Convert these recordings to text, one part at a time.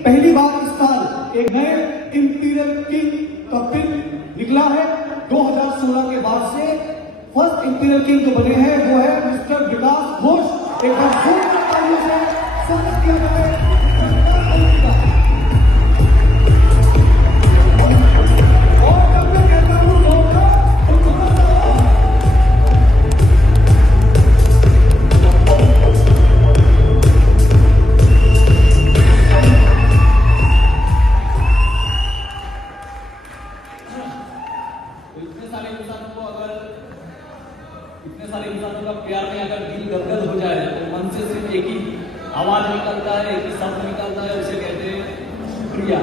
पहली बार इस साल एक नए इंपीरियल किंग का फिल्म निकला है। 2016 के बाद से फर्स्ट इंपीरियल किंग जो बने हैं वो है मिस्टर विकास घोष। एक बार जोरदार तालियों से स्वागत किया जाए। इतने सारे इंसानों का प्यार में अगर दिल गदगद हो जाए तो मन से सिर्फ एक ही आवाज निकलता है, एक ही शब्द निकलता है, उसे कहते हैं शुक्रिया।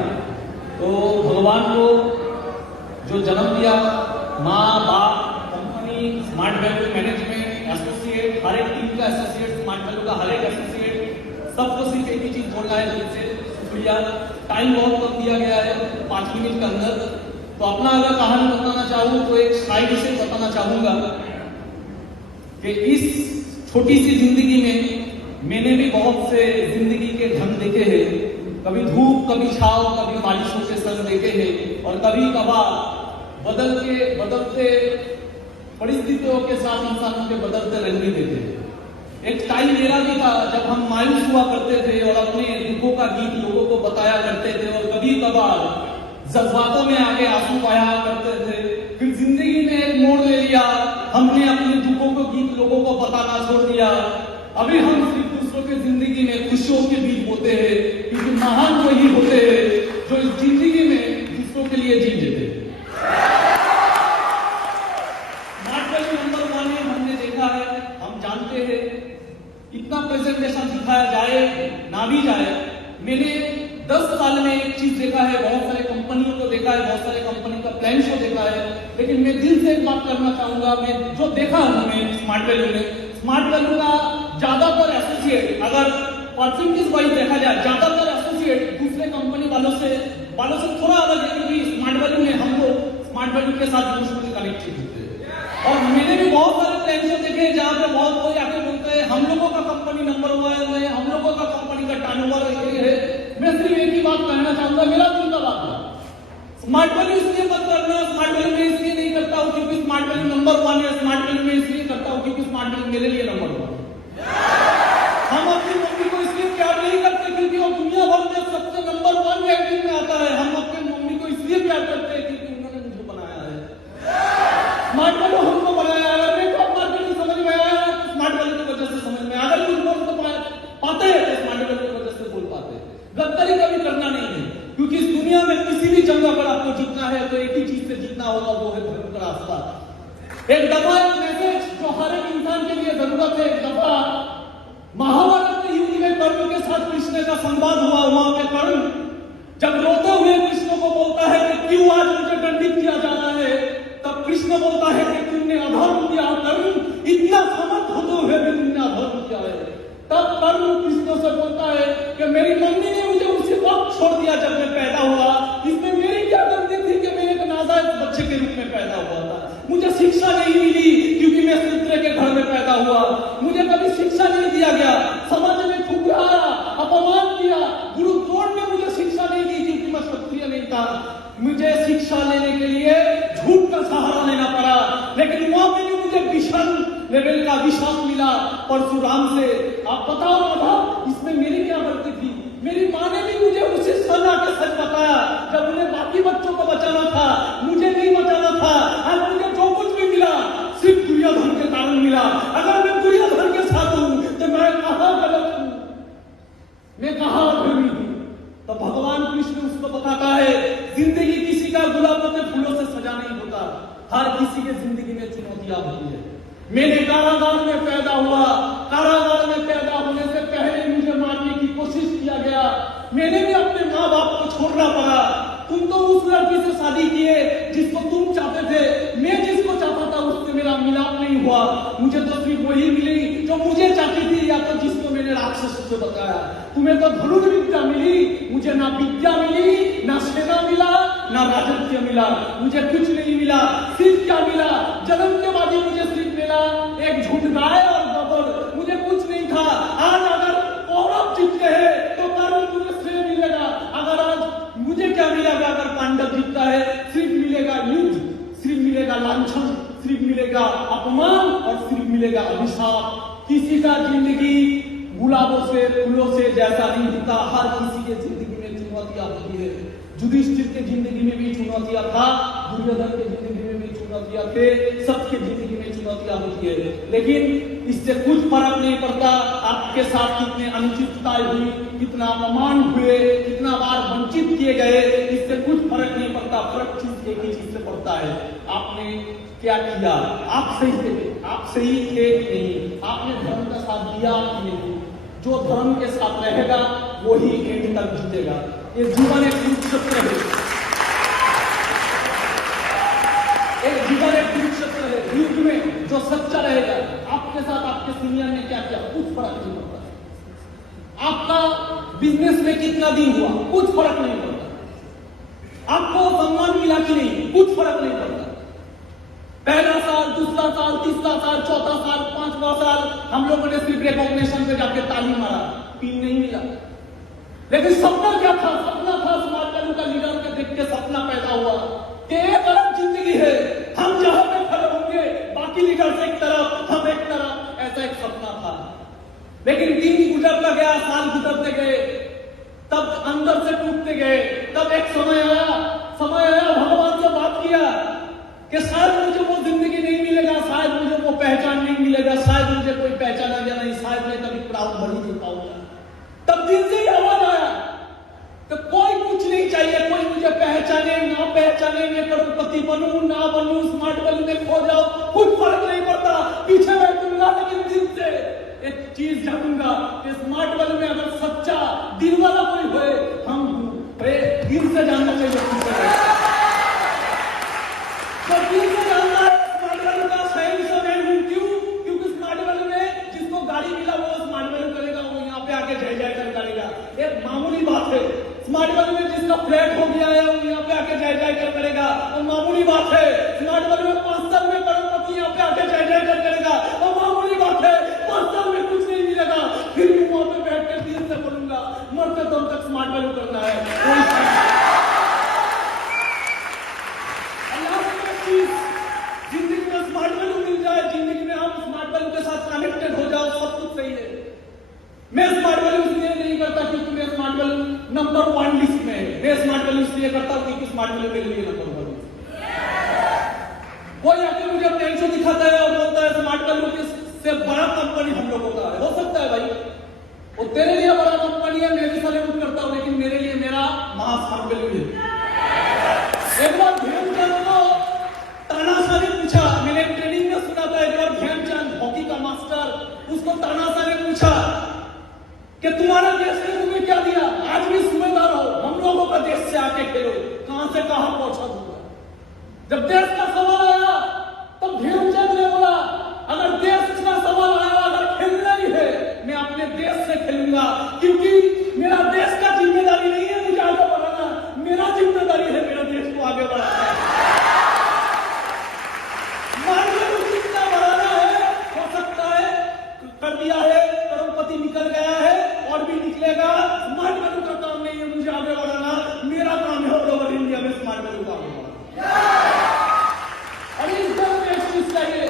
तो भगवान को जो जन्म दिया, माँ बाप, company, smart value management, associate, हर एक टीम का एसोसिएट, स्मार्ट वैल्यू का हर एक एसोसिएट, सबको सिर्फ एक ही चीज बोलना है, जिनसे शुक्रिया। टाइम बहुत कम दिया गया है, 5 मिनट के अंदर। तो अपना अगर कहानी बताना चाहूँ तो एक शायरी से बताना चाहूंगा कि इस छोटी सी जिंदगी में मैंने भी बहुत से जिंदगी के ढंग देखे हैं। कभी धूप, कभी छाव, कभी बारिशों के संग देखे हैं, और कभी कभार बदलते परिस्थितियों के साथ इंसानों के बदलते रंग भी देखे हैं। एक टाइम मेरा भी था जब हम मायूस हुआ करते थे और अपने दुखों का गीत लोगों को बताया करते थे, और कभी कभार जज्बातों में आगे आंसू बहाया करते थे। फिर जिंदगी ने एक मोड़ ले लिया, हमने अपने दुखों को गीत लोगों को बताना छोड़ दिया। अभी हम सिर्फ दूसरों की जिंदगी में खुशियों के बीच बोते हैं, क्योंकि महान वही होते हैं जो इस जिंदगी में दूसरों के लिए जी लेते हैं। नंबर 1 में हमने देखा है, हम जानते हैं, कितना प्रेजेंटेशन दिखाया जाए ना भी जाए। मैंने 10 साल में एक चीज देखा है, बहुत सारे कंपनियों को देखा है, बहुत सारे कंपनी का प्लान शो देखा है, लेकिन मैं दिल से एक बात करना चाहूंगा। मैं जो देखा हमने स्मार्ट वैल्यू का ज्यादातर एसोसिएट, अगर परसेंटेज वाइज देखा जाए, ज्यादातर एसोसिएट दूसरे कंपनी वालों से थोड़ा अलग है, क्योंकि स्मार्ट वैल्यू में हम लोग स्मार्ट वैल्यू के साथ इमोशनली कनेक्टेड होते हैं। और मैंने भी बहुत सारे प्लान शो देखे जहां पे बहुत कोई आके बोलते हैं हम लोगों का कंपनी नंबर 1 है, हम लोगों का कंपनी का टर्नओवर ये है। मैं सिर्फ एक ही बात कहना चाहूंगा, मेरा दिल का बात है, स्मार्ट वैल्यू इसलिए मत करना। स्मार्ट वैल्यू में इसलिए नहीं करता हूं क्योंकि स्मार्ट वैल्यू नंबर 1 है, स्मार्ट वैल्यू में इसलिए करता हूं क्योंकि स्मार्ट वैल्यू मेरे लिए नंबर 1 है। हम अपनी मम्मी को इसलिए प्यार नहीं करते क्योंकि वो दुनिया भर में सबसे नंबर 1 रैंकिंग में आता है। हम अपनी मम्मी को इसलिए प्यार करते हैं क्योंकि उन्होंने मुझे बनाया है। स्मार्ट वैल्यू हमको बनाया है। अगर मेरे को स्मार्ट वैल्यू समझ में आया है तो स्मार्ट वैल्यू की वजह से समझ में, अगर कुछ बोल तो पाते हैं तो स्मार्ट वैल्यू की वजह से बोल पाते हैं। गद्दारी कभी करना नहीं है, क्योंकि इस दुनिया में किसी भी जंग पर आपको जीतना है तो एक ही चीज से जीतना होगा, वो है धर्म का रास्ता। एक दफा एक मैसेज जो हर एक इंसान के लिए जरूरत है। एक दफा महाभारत के युद्ध में कर्ण के साथ कृष्ण का संवाद हुआ। वहां पे कर्ण जब रोते हुए कृष्ण को बोलता है कि क्यों आज मुझे दंडित किया जा रहा है, तब कृष्ण बोलता है कि तुमने अधर्म किया कर्ण, इतना समर्थ होते हुए भी तुमने अधर्म किया है। तब कर्ण कृष्ण से बोलता है कि मेरी मम्मी ने मुझे उसी वक्त छोड़ दिया जब मैं पैदा हुआ। इसमें मेरी क्या गलती थी कि मैं एक नाजायज बच्चे के रूप में पैदा हुआ था। मुझे शिक्षा नहीं मिली क्योंकि मैं शूद्र के घर में पैदा हुआ। मुझे कभी शिक्षा नहीं दिया गया, समाज में ठुकराया, अपमान किया। गुरु द्रोण ने मुझे शिक्षा नहीं दी क्योंकि मैं क्षत्रिय नहीं था। मुझे शिक्षा लेने के लिए झूठ का सहारा लेना पड़ा, लेकिन वहां पे मुझे विशाल लेवल का विश्वास मिला परशुराम से। आप बताओ राधा, इसमें मेरी क्या गलती थी? मेरी माँ ने भी मुझे उसी सलाह के सच बताया जब उन्हें बाकी बच्चों को बचाना था, मुझे नहीं बचाना था। आज मुझे जो कुछ भी मिला सिर्फ दुर्योधन के कारण मिला। अगर मैं दुर्योधन के साथ हूं तो मैं कहां गलत हूं, मैं कहां अधर्मी हूं? तो भगवान कृष्ण उसको बताता है जिंदगी किसी का गुलाबों के फूलों से सजा नहीं होता, हर किसी के जिंदगी में चुनौतियां होती है। मैंने कारागार में पैदा हुआ, कारागार में पैदा होने से पहले मुझे मारने की कोशिश किया गया। मैंने भी अपने माँ बाप को छोड़ना पड़ा। तुम तो उस लड़की से शादी किए जिसको तुम चाहते थे, मैं जिसको चाहता था उससे मेरा मिलाप नहीं हुआ। मुझे तो सिर्फ वही मिली जो मुझे चाहती थी, या तो जिसको मैंने राक्षस से बताया। तुम्हें तो धनुर्विद्या मिली, मुझे ना विद्या मिली, ना सेना मिला, ना राजत्व मिला। मुझे कुछ नहीं मिला। सिर्फ क्या मिला? जन्म के बाद ही मुझे सिर्फ मिला एक झूठ गाय और गोबर। मुझे कुछ नहीं था। आज अगर कौरव जीतते हैं तो कर्ण तुम्हें श्रेय मिलेगा, तांडव जीतता है, सिर्फ मिलेगा युद्ध, सिर्फ मिलेगा लांछन, सिर्फ मिलेगा अपमान और सिर्फ मिलेगा अभिशाप। किसी का जिंदगी गुलाबों से फूलों से जैसा नहीं होता, हर किसी के जिंदगी में चुनौतियां होती है। युधिष्ठिर के जिंदगी में भी चुनौतियां था, दुर्योधन के जिंदगी में भी चुनौतियां थे, सबके जिंदगी में चुनौतियां होती है। लेकिन इससे कुछ फर्क नहीं पड़ता आपके साथ कितने अनुचितताएं हुई, कितना अपमान हुए, कितना बार वंचित किए गए, इससे कुछ फर्क नहीं पड़ता। फर्क चीज एक ही चीज से पड़ता है, आपने क्या किया। आप सही थे, आप सही थे नहीं, आपने धर्म का साथ दिया कि नहीं। जो धर्म के साथ रहेगा वही एंड तक जीतेगा। ये जीवन एक कुरुक्षेत्र है, एक जीवन एक कुरुक्षेत्र है। युद्ध में जो सच्चा रहेगा, आपके साथ आपके सीनियर ने क्या किया, कुछ फर्क नहीं पड़ता। आपका बिजनेस में कितना दिन हुआ, कुछ फर्क नहीं पड़ता। आपको सम्मान मिला कि नहीं, कुछ फर्क नहीं पड़ता। पहला साल, दूसरा साल, तीसरा साल, चौथा साल, पांचवा साल, हम लोगों ने सिर्फ रिकॉग्निशन पे जाके ताली मारा, पिन नहीं मिला। लेकिन सपना क्या था, सपना था समाज वालों का लीडर के देख के सपना पैदा हुआ कि एक अलग जिंदगी है, हम जहां पे खड़े होंगे बाकी लीडर एक तरफ, हम एक तरफ, ऐसा एक सपना था। लेकिन दिन गुजरता गया, साल गुजरते गए, तब अंदर से टूटते गए। तब एक समय आया भगवान से बात किया कि शायद मुझे वो जिंदगी नहीं मिलेगा, शायद मुझे वो पहचान नहीं मिलेगा, शायद मुझे कोई पहचानेगा नहीं, शायद मैं कभी प्राउड बनी नहीं पाऊंगा। तब दिल से ही आवाज आया कि कोई कुछ नहीं चाहिए, कोई मुझे पहचाने ना पहचाने, मैं करोड़पति बनूं ना बनूं, स्मार्ट वैली में खो जाओ, कुछ फर्क नहीं पड़ता, पीछे बैठूंगा लेकिन दिल से एक चीज जानूंगा कि स्मार्ट वैली में अगर सच्चा दिल वाला कोई होए, हम दिल से जानना चाहिए। तो दिल से जानना है स्मार्ट वैली का सही से मैं हूं। क्यों? क्योंकि स्मार्ट वैली में जिसको गाड़ी मिला वो स्मार्ट वैली करेगा, वो यहाँ पे आके जय जयकार करेगा, एक मामूली बात है। स्मार्ट वैली में जिसका फ्लैट हो गया है वो यहाँ पे आके जय जयकार करेगा, वो मामूली बात है। स्मार्ट वैली में 5 साल में करोड़पति यहाँ पे आके जय जयकार करेगा, वो मामूली बात है। 5 साल में कुछ नहीं मिलेगा, फिर भी वहां पे बैठ के दिल से बोलूंगा, मरते दम तक स्मार्ट वैली करना है। जिंदगी में स्मार्ट वैल्यू मिल जाए, जिंदगी में हम स्मार्ट वैल्यू के साथ कनेक्टेड हो जाओ, सब कुछ सही है। मैं स्मार्ट वैल्यू इसलिए नहीं करता क्योंकि मैं स्मार्ट वैल्यू नंबर 1 लिस्ट में है। मैं स्मार्ट वैल्यू इसलिए करता हूं क्योंकि स्मार्ट वैल्यू मेरे लिए नंबर 1 है। कोई आके मुझे अपने इशू दिखाता है और बोलता है स्मार्ट वैल्यू से बड़ा कंपनी हम लोगों का है। हो सकता है भाई, वो तेरे लिए बड़ा कंपनी है, मैं भी सैल्यूट करता हूं, लेकिन मेरे लिए मेरा स्मार्ट वैल्यू है। एक बार ध्यानचंद को तानाशाह ने पूछा, मैंने ट्रेनिंग में सुना था, एक बार ध्यानचंद हॉकी का मास्टर, उसको तानाशाह ने पूछा कि तुम्हारे देश ने तुम्हें क्या दिया, आज भी सूबेदार हो, हम लोगों का देश से आके खेलो, कहां से कहां पहुंचा दूंगा। जब देश का सवाल आया तब ध्यानचंद ने बोला, अगर देश का सवाल आया, अगर खेलना ही है, मैं अपने देश से खेलूंगा, क्योंकि मेरा देश का जिम्मेदारी नहीं है मुझे आगे बढ़ाना, मेरा जिम्मेदारी है मेरा देश को आगे बढ़ाना। कितना बढ़ाना है, हो सकता है कर दिया है, करोड़पति निकल गया है और भी निकलेगा। स्मार्ट वैल्यू का काम नहीं है मुझे आगे बढ़ाना, मेरा काम है ऑल ओवर इंडिया में स्मार्ट वैल्यू का और इस दर में एक चीज चाहिए,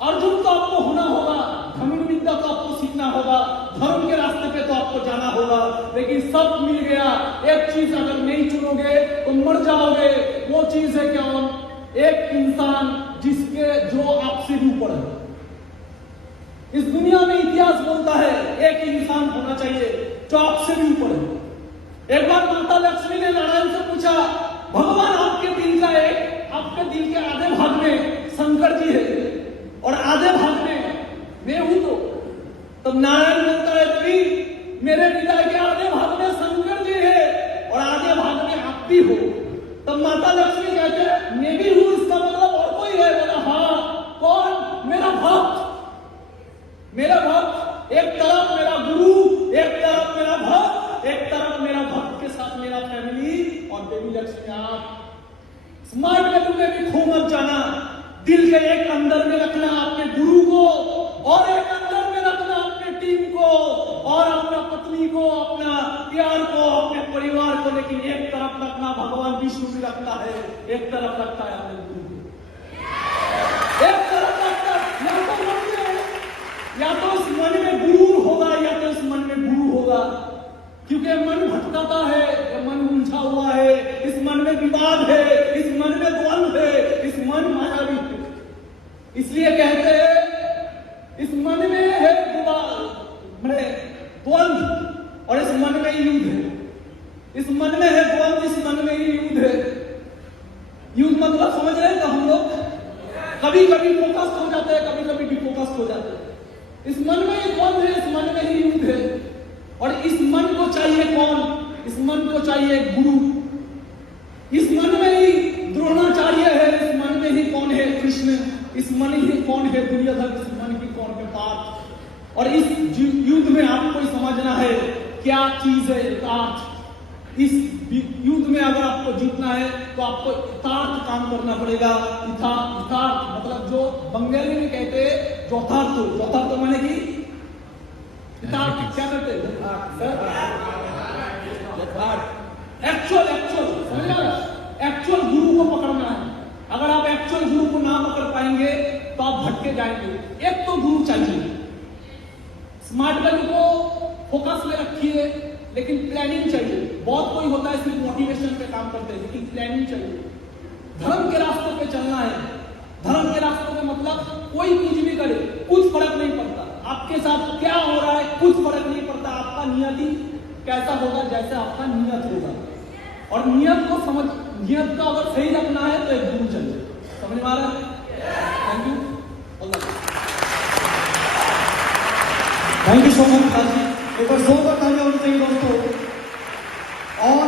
अर्जुन तो आपको होना होगा, धनुर्विद्या विद्या तो आपको सीखना होगा, धर्म के रास्ते पे तो आपको जाना होगा, लेकिन सब मिल गया। एक चीज अगर नहीं चुनोगे तो मर जाओगे। वो चीज है क्या? एक इंसान जो आपसे भी ऊपर है। इस दुनिया में इतिहास बोलता है एक इंसान होना चाहिए जो आपसे भी ऊपर है। एक बार माता लक्ष्मी ने नारायण से पूछा, भगवान आपके दिल के आधे भाग में शंकर जी है और आधे भाग में मैं हूं। तो तब नारायण बोलता है, कि मेरे हृदय के आधे भाग में शंकर जी है और आधे भाग में आप भी हो। तब माता लक्ष्मी कहते हैं, मैं भी हूं, इसका मतलब और कोई है? बोला, हाँ। कौन? मेरा भक्त। मेरा भक्त, एक तरफ मेरा गुरु, एक तरफ मेरा भक्त, एक तरफ मेरा भक्त के साथ मेरा फैमिली और देवी लक्ष्मी। आप स्मार्ट वैल्यू में भी खो मत जाना। दिल के एक अंदर में रखना अपने गुरु को और एक अंदर में रखना अपने टीम को और अपना पत्नी को, अपना प्यार को, अपने परिवार को, लेकिन एक तरफ रखना भगवान विष्णु भी रखता है, एक तरफ रखता है अपने गुरु को, एक तरफ रखता है। या तो इस मन में गुरु होगा, या तो इस मन में गुरु होगा, क्योंकि मन भटकाता है, मन उलझा हुआ है, इस मन में विवाद है, इस मन में द्वंद्व है, इस मन मायावी है। इसलिए कहते हैं इस मन में है द्वंद्व और इस मन में ही युद्ध है। इस मन में है द्वंद्व, इस मन में ही युद्ध है। युद्ध मतलब समझ रहे हैं? तो हम लोग कभी कभी फोकस हो जाते हैं, कभी कभी डिफोकस हो जाते हैं। इस मन में ही द्वंद्व है, इस मन में ही युद्ध है। और इस मन को चाहिए कौन? इस मन को चाहिए गुरु। इस मन में ही द्रोणाचार्य है, इस मन में ही कौन है? कृष्ण। इस मन ही कौन है? दुर्योधन। इस मन की कौन है? पार्थ। और इस युद्ध में आपको समझना है क्या चीज है यथार्थ। इस युद्ध में अगर आपको जीतना है तो आपको यथार्थ काम करना पड़ेगा। यथार्थ मतलब जो बंगाली में कहते हैं यथार्थ। यथार्थ माने की क्या करते हैं? एक्चुअल गुरु को पकड़ना है। अगर आप एक्चुअल गुरु को ना पकड़ पाएंगे तो आप भटके जाएंगे। एक तो गुरु चाहिए। स्मार्ट वैल्यू को फोकस में रखिए, लेकिन प्लानिंग चाहिए। बहुत कोई होता है सिर्फ मोटिवेशन पे काम करते हैं, लेकिन प्लानिंग चाहिए। धर्म के रास्ते पे चलना है। धर्म के रास्ते पे मतलब कोई कुछ भी करे, कुछ फर्क नहीं पड़ता। आपके साथ क्या हो रहा है कुछ फर्क नहीं पड़ता। आपका नियत ही कैसा होगा, जैसे आपका नियत होगा। और नियत को अगर सही रखना है तो एक गुरु चाहिए। समझ में आ रहा है? Thank you. Thank you so much. एक बार जोरदार तालियां होनी चाहिए दोस्तों। और